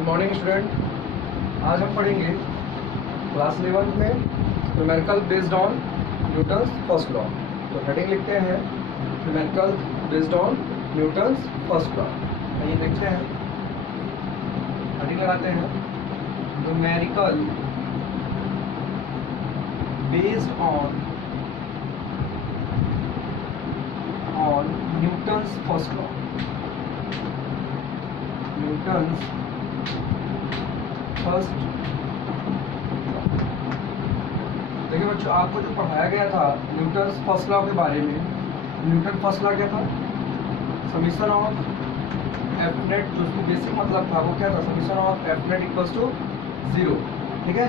Good morning student. आज हम पढ़ेंगे क्लास 11 में numerical based on Newton's first law. तो हेडिंग लिखते हैं numerical based on Newton's first law. ये देखते हैं, हेडिंग लगाते हैं numerical based on Newton's first law. Newton's first. देखिए बच्चों, आपको जो पढ़ाया गया था न्यूटन्स फर्स्ट लॉ के बारे में, न्यूटन फर्स्ट लॉ क्या था? समीशन ऑफ एफ नेट, जो उसकी बेसिक मतलब था वो क्या था? Summation of F net equals to 0। ठीक है,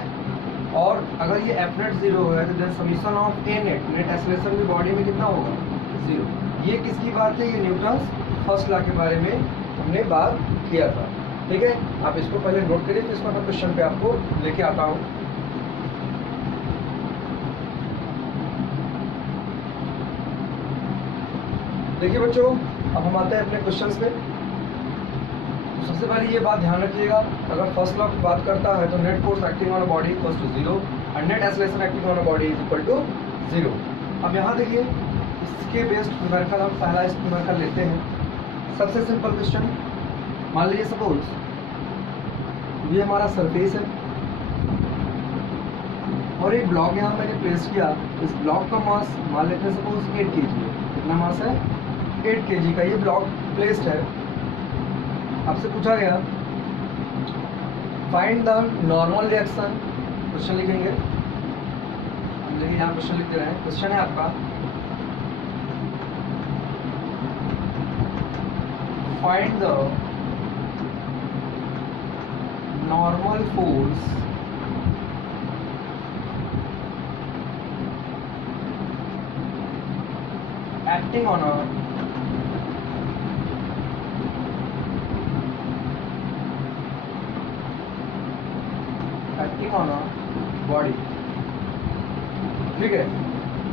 और अगर ये एफ नेट 0 है तो then summation of A net, net acceleration की बॉडी में कितना होगा? 0। ये किसकी बात है? ये न्यूटन्स फर्स्ट लॉ के बारे में हमने बात किया था। ठीक है, आप इसको पहले नोट करिए, फिर इसको मैं क्वेश्चन पे आपको लेके आता हूँ। देखिए बच्चों, अब हम आते हैं अपने क्वेश्चंस पे। तो सबसे पहले ये बात ध्यान रखिएगा, अगर फर्स्ट लॉ की बात करता है तो net force acting on a body equals to 0 और net acceleration acting on a body is equal to 0। अब यहाँ देखिए, इसके बेस्ड न्यूमेरिकल हम पहला इस न्यूमेरिकल लेते हैं। सबसे सिंपल क्वेश्चन, मान लीजिए सपोज ये हमारा सरफेस है और एक ब्लॉक यहाँ मैंने प्लेस किया। इस ब्लॉक का मास मान लेते हैं सपोज 8 kg है। कितना मास है? 8 kg का ये ब्लॉक प्लेस्ड है। आपसे पूछा गया find the normal reaction. Question लिखेंगे, देखिए यहाँ क्वेश्चन लिख दे रहे हैं। क्वेश्चन है आपका find the normal force acting on a body. ठीक है,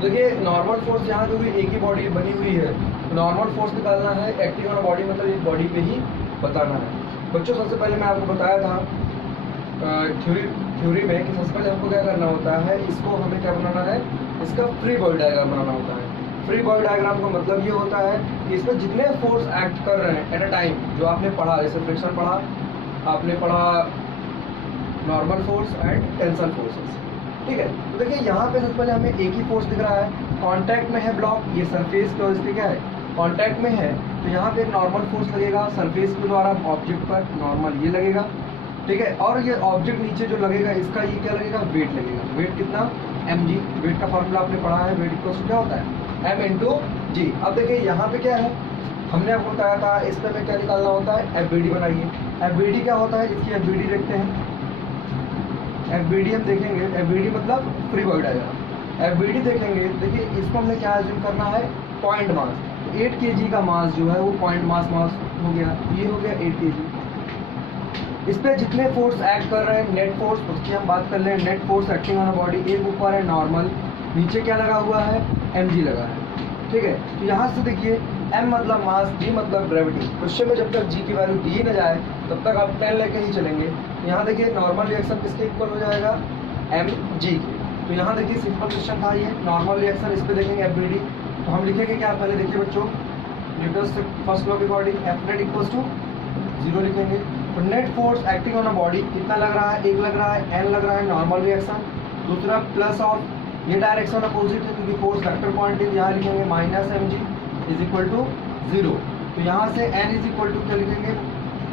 देखिए नॉर्मल फोर्स यहाँ क्योंकि एक ही बॉडी बनी हुई है, नॉर्मल फोर्स निकालना है एक्टिंग ऑन अ बॉडी, मतलब एक बॉडी पे ही बताना है। बच्चों सबसे पहले मैं आपको बताया था थ्योरी में कि सबसे पहले हमको क्या करना होता है, इसको हमें क्या बनाना है, इसका फ्री बॉडी डायग्राम बनाना होता है। फ्री बॉडी डायग्राम का मतलब ये होता है कि इसमें जितने फोर्स एक्ट कर रहे हैं एट अ टाइम, जो आपने पढ़ा, जैसे फ्रिक्शन पढ़ा, आपने पढ़ा normal force and tension forces. ठीक है, तो देखिए यहाँ पे सबसे पहले हमें एक ही फोर्स दिख रहा है, कांटेक्ट में है ब्लॉक, ये सरफेस की वजह से क्या है, कांटेक्ट में है, तो यहाँ पे एक नॉर्मल फोर्स लगेगा सरफेस के द्वारा ऑब्जेक्ट पर, नॉर्मल ये लगेगा। ठीक है, और ये ऑब्जेक्ट नीचे जो लगेगा इसका ये क्या लगेगा? वेट लगेगा। वेट कितना? mg। वेट का फॉर्मूला आपने पढ़ा है, वेट इक्वल्स क्या होता है? m इंटू जी। अब देखिए यहाँ पे क्या है, हमने आपको बताया था इस पे में क्या निकालना होता है, FBD बनाइए। FBD क्या होता है, इसकी FBD देखते हैं। FBD हम देखेंगे, FBD मतलब फ्री बॉडी डायग्राम। FBD देखेंगे, देखिए इसको हमने क्या एज्यूम करना है, पॉइंट मास। 8 kg का मास जो है वो पॉइंट मास हो गया, ये हो गया 8 kg। इस पे जितने फोर्स एक्ट कर रहे हैं, नेट फोर्स, उसकी हम बात कर लें। Net force acting on a body, एक ऊपर है नॉर्मल, नीचे क्या लगा हुआ है, mg लगा है। ठीक है, तो यहाँ से देखिए m मतलब मास, g मतलब ग्रेविटी। क्वेश्चन में जब तक g की वैल्यू दी ही न जाए तब तक आप 10 लेके ही चलेंगे। तो यहाँ देखिए नॉर्मल रिएक्शन किसके इक्वल हो जाएगा, mg के। तो यहाँ देखिए सिंपल क्वेश्चन था ये, नॉर्मल रिएक्शन, इस पे देखेंगे FBD। तो हम लिखेंगे क्या, पहले देखिए बच्चों, न्यूटन्स फर्स्ट लॉ के according F net equals to 0 लिखेंगे। तो net force acting on a body कितना लग रहा है, 1 लग रहा है, n लग रहा है नॉर्मल रिएक्शन। दूसरा प्लस ऑफ, ये डायरेक्शन अपोजिट है क्योंकि फोर्स वेक्टर पॉइंटिंग, यहाँ लिखेंगे minus mg is equal to 0। तो यहाँ से n इज इक्वल टू क्या लिखेंगे,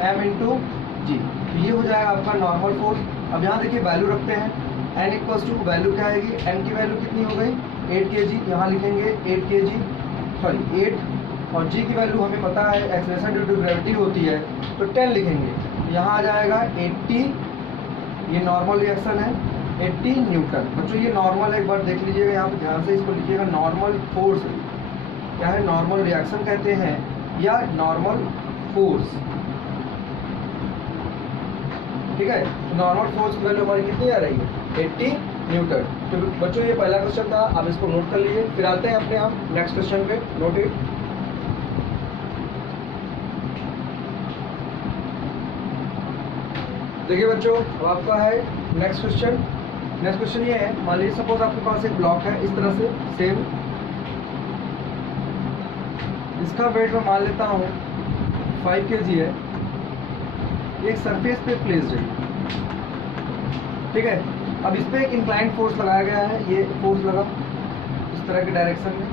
m इंटू जी। तो ये हो जाएगा आपका नॉर्मल फोर्स। अब यहाँ देखिए वैल्यू रखते हैं, n इक्वल्स टू वैल्यू क्या आएगी, n की वैल्यू कितनी हो गई, 8 kg। यहाँ लिखेंगे 8 kg, सॉरी 8, और g की वैल्यू हमें पता है एक्सेलरेशन ड्यू टू ग्रेविटी होती है, तो 10 लिखेंगे। यहाँ आ जाएगा 80, ये नॉर्मल रिएक्शन है, 80 न्यूटन। बच्चों ये नॉर्मल एक बार देख लीजिएगा, यहाँ पे ध्यान से इसको लिखिएगा, नॉर्मल फोर्स क्या है, नॉर्मल रिएक्शन कहते हैं या नॉर्मल फोर्स। ठीक है, तो नॉर्मल फोर्स की वैल्यू हमारी कितनी आ रही है, 80 न्यूटन। तो बच्चों ये पहला क्वेश्चन था, आप इसको नोट कर लीजिए। फिर आते हैं अपने आप नेक्स्ट क्वेश्चन पे, नोट इट। देखिए बच्चों, अब आपका है नेक्स्ट क्वेश्चन। नेक्स्ट क्वेश्चन ये है, मान लीजिए सपोज आपके पास एक ब्लॉक है इस तरह से सेम, इसका वेट मैं मान लेता हूँ 5 kg है, एक सरफेस पे प्लेस्ड है, ठीक है। अब इस पे एक इंक्लाइंड फोर्स लगाया गया है, ये फोर्स लगा इस तरह के डायरेक्शन में,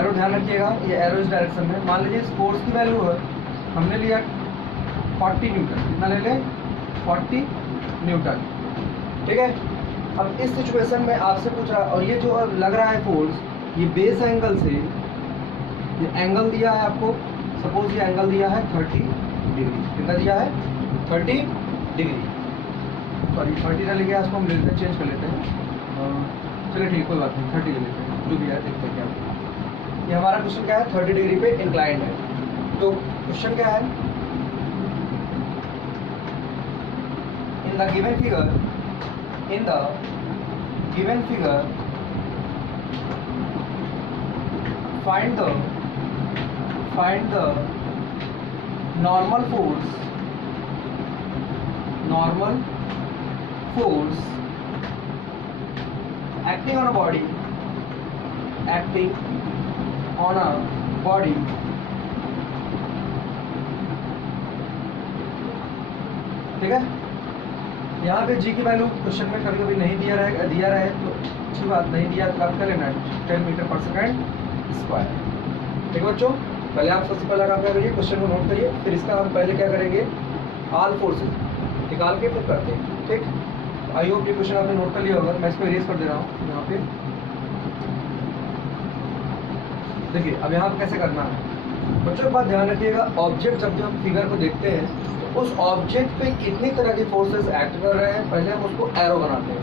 एरो ध्यान रखिएगा, ये एरो इस डायरेक्शन में। मान लीजिए इस फोर्स की वैल्यू है, हमने लिया 40 न्यूटन, कितना ले लें 40 न्यूटन, ठीक है। अब इस सिचुएशन में आपसे पूछ रहा है, और ये जो लग रहा है फोर्स, ये बेस एंगल से, ये एंगल दिया है आपको, सपोज ये एंगल दिया है 30 डिग्री, कितना दिया है 30 डिग्री, सॉरी 30 ना लेके इसको हम ले लेते हैं, चेंज कर लेते हैं, चलिए ठीक कोई बात नहीं 30 ले लेते हैं, जो भी है देखते हैं क्या। ये हमारा क्वेश्चन क्या है, 30 डिग्री पे इंक्लाइंड है। तो क्वेश्चन क्या है, in the given figure, in the given figure find the normal force acting on a body, ठीक है। यहाँ पे जी की वैल्यू क्वेश्चन में कभी कभी नहीं दिया रहे तो अच्छी बात, नहीं दिया तो आप कर लेना 10 मीटर पर सेकेंड स्क्वायर, ठीक है बच्चों। पहले आप सबसे पहले क्या करिए, क्वेश्चन को नोट करिए, फिर इसका हम पहले क्या करेंगे, ऑल फोर्सेस निकाल के फिर करते हैं, ठीक। आई होप ये क्वेश्चन आपने नोट कर लिया होगा, मैं इसको इरेज कर दे रहा हूँ यहाँ पे। देखिए अब यहाँ कैसे करना है बच्चों, बात ध्यान रखिएगा, ऑब्जेक्ट जब भी हम फिगर को देखते हैं तो उस ऑब्जेक्ट पे कितनी तरह के फोर्सेस एक्ट कर रहे हैं, पहले हम उसको एरो बनाते हैं।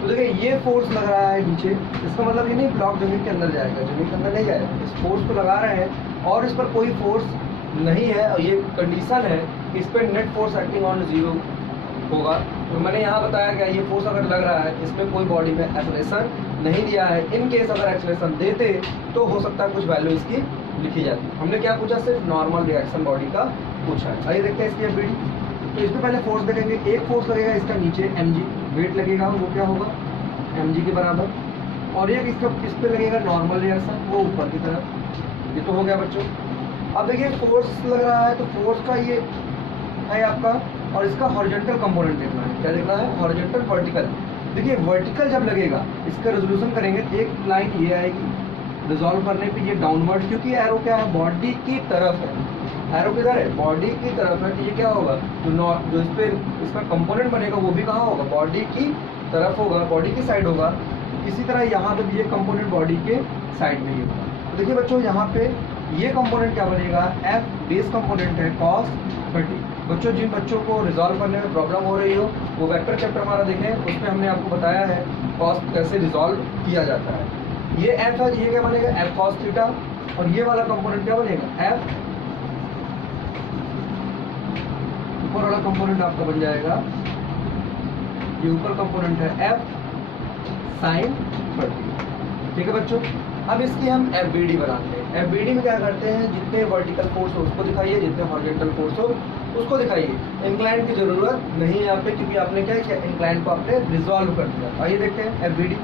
तो देखिए ये फोर्स लग रहा है नीचे, इसका मतलब ये नहीं ब्लॉक जमीन के अंदर जाएगा, जमीन के अंदर नहीं जाएगा, इस फोर्स को लगा रहे हैं और इस पर कोई फोर्स नहीं है, और ये कंडीशन है कि इस पर नेट फोर्स एक्टिंग ऑन 0 होगा। तो मैंने यहाँ बताया क्या, ये फोर्स अगर लग रहा है, इसमें कोई बॉडी में एक्सेलरेशन नहीं दिया है, इन केस अगर एक्सेलरेशन देते तो हो सकता है कुछ वैल्यू इसकी लिखी जाती। हमने क्या पूछा, सिर्फ नॉर्मल रिएक्शन बॉडी का पूछा है। आइए देखते हैं इसकी एफबीडी। तो इसमें पहले फोर्स देखेंगे, एक फोर्स लगेगा इसका नीचे mg, वेट लगेगा वो क्या होगा mg के बराबर, और एक इसका इस पे लगेगा नॉर्मल रिएक्शन, वो ऊपर की तरफ। ये तो हो गया बच्चों। अब देखिए फोर्स लग रहा है, तो फोर्स का ये है आपका, और इसका हॉरिजॉन्टल कंपोनेंट देखना है, क्या देखना है, हॉरिजॉन्टल वर्टिकल। देखिए वर्टिकल जब लगेगा, इसका रेजोल्यूशन करेंगे, एक लाइन ये आएगी, रिजॉल्व करने पे ये डाउनवर्ड, क्योंकि एरो क्या है, बॉडी की तरफ है, एरो किधर है, बॉडी की तरफ है, तो ये क्या होगा, जो इस पे इसका कंपोनेंट बनेगा वो भी कहाँ होगा, बॉडी की तरफ होगा, बॉडी की साइड होगा। इसी तरह यहाँ पे भी ये कंपोनेंट बॉडी के साइड में ही होगा। तो देखिए बच्चों यहाँ पे ये कंपोनेंट क्या बनेगा, एफ बेस कंपोनेंट है cos 30। बच्चों जिन बच्चों को रिजॉल्व करने में प्रॉब्लम हो रही हो वो वेक्टर चैप्टर हमारा देखें, उसमें हमने आपको बताया है cos कैसे रिजॉल्व किया जाता है। ये एफ है, ये क्या बनेगा, एफ cos थीटा, और ये वाला कंपोनेंट क्या बनेगा, एफ, ऊपर वाला कंपोनेंट आपका बन जाएगा, ये ऊपर कंपोनेंट है एफ साइन 30, ठीक है बच्चों। अब इसकी हम एफबीडी बनाते हैं। एफबीडी में क्या करते हैं, जितने वर्टिकल फोर्स हो उसको दिखाइए, जितने हॉरिजॉन्टल फोर्स हो उसको दिखाइए। इंक्लाइन की जरूरत नहीं है यहाँ पे, क्योंकि आपने क्या किया, इंक्लाइन को आपने रिजॉल्व कर दिया। आइए देखते हैं एफबीडी।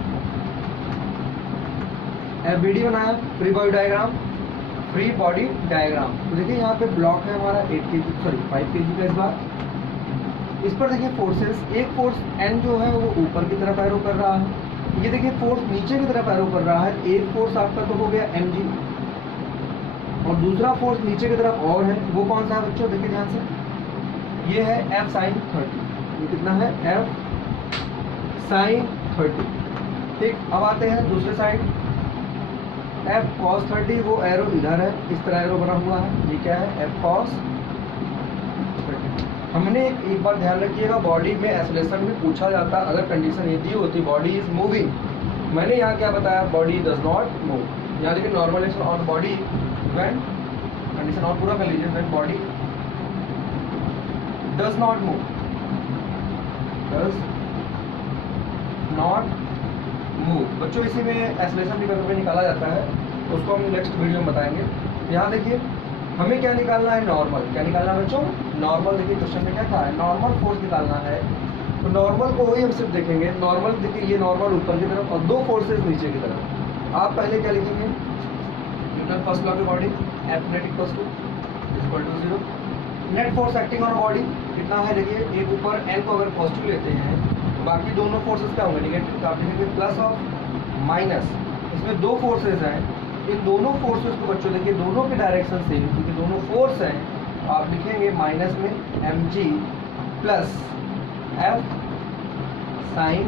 एफबीडी बनाया, free body diagram, free body diagram. तो देखिए यहाँ पे ब्लॉक है हमारा 5 kg का। इस बार इस पर देखिए फोर्सेस, एक फोर्स एन जो है वो ऊपर की तरफ एरो कर रहा है, ये देखिए फोर्स नीचे की तरफ एरो कर रहा है। एक फोर्स आपका तो हो गया mg, और दूसरा फोर्स नीचे की तरफ और है, वो कौन सा है बच्चों, देखिए ध्यान से, ये है f sin 30। ये कितना है, f sin 30, ठीक। अब आते हैं दूसरे साइड, f cos 30, वो एरो इधर है, इस तरह एरो बना हुआ है, ये क्या है, f cos 30। हमने एक बार ध्यान रखिएगा, बॉडी में एक्सेलरेशन में पूछा जाता, अगर कंडीशन ये दी होती बॉडी इज मूविंग, मैंने यहाँ क्या बताया, बॉडी डज नॉट मूव। यहाँ देखिए normal action on body when, condition और पूरा कर लीजिए, when body does not move, does not move. बच्चों इसी में एक्सेलरेशन भी कभी निकाला जाता है, उसको हम नेक्स्ट वीडियो में बताएंगे। यहाँ देखिए हमें क्या निकालना है, नॉर्मल। क्या निकालना है बच्चों, नॉर्मल। देखिए क्वेश्चन में क्या कहा है, नॉर्मल फोर्स निकालना है। तो नॉर्मल को ही हम सिर्फ देखेंगे, नॉर्मल देखिए ये नॉर्मल ऊपर की तरफ और दो फोर्सेस नीचे की तरफ। आप पहले क्या लिखेंगे, न्यूटन फर्स्ट लॉ के according F net equal to 0। Net force acting on body कितना है, देखिए एक ऊपर एन को अगर पॉजिटिव लेते हैं तो बाकी दोनों फोर्सेस क्या होंगे, नेगेटिव। तो आप लिखेंगे प्लस ऑफ माइनस, इसमें दो फोर्सेस हैं, इन दोनों फोर्सेस को बच्चों देखिए दोनों के डायरेक्शन सेम, क्योंकि दोनों फोर्स हैं। तो आप लिखेंगे माइनस में mg प्लस f साइन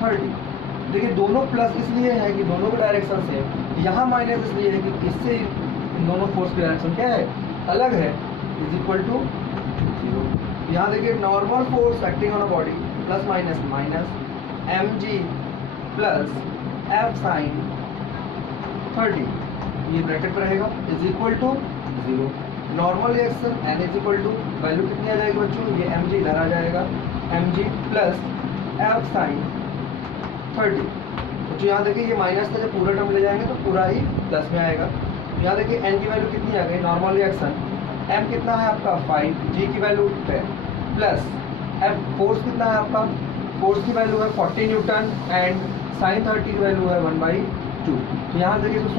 30। देखिए दोनों प्लस इसलिए है कि दोनों के डायरेक्शन सेम, यहाँ माइनस इसलिए है कि इससे इन दोनों फोर्स की डायरेक्शन क्या है, अलग है, इज इक्वल टू 0। यहाँ देखिए normal force acting on a body plus minus minus mg plus f sine 30, ये ब्रैकेट पर रहेगा, is equal to 0। Normal reaction n is equal to value कितनी आ जाएगी बच्चों, ये mg इधर आ जाएगा, mg प्लस f साइन 30। तो यहाँ देखिए ये माइनस था, जब पूरा टर्म ले जाएंगे तो पूरा ही प्लस में आएगा। यहाँ देखिए n की वैल्यू कितनी आ गई, नॉर्मल रिएक्शन m कितना है आपका 5, g की वैल्यू 10 प्लस f फोर्स कितना है आपका, फोर्स की वैल्यू है 40 न्यूटन एंड साइन 30 की वैल्यू है 1/2। तो यहाँ देखिए इसको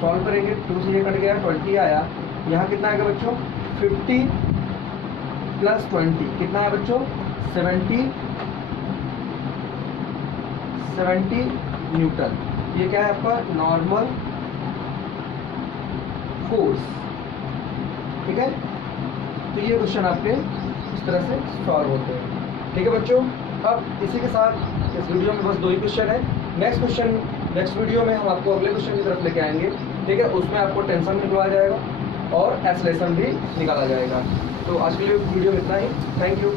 सॉल्व करेंगे, 2 से ये कट गया 20 आया। यहाँ कितना आएगा बच्चों 50 प्लस 20 कितना है बच्चों 70 न्यूटन। ये क्या है आपका नॉर्मल फोर्स, ठीक है। तो ये क्वेश्चन आपके इस तरह से सॉल्व होते हैं, ठीक है बच्चों। अब इसी के साथ इस वीडियो में बस 2 ही क्वेश्चन है। नेक्स्ट वीडियो में हम आपको अगले क्वेश्चन की तरफ लेके आएंगे, ठीक है। उसमें आपको टेंशन निकलवाया जाएगा और एक्सलेशन भी निकाला जाएगा। तो आज के लिए वीडियो में इतना ही, थैंक यू।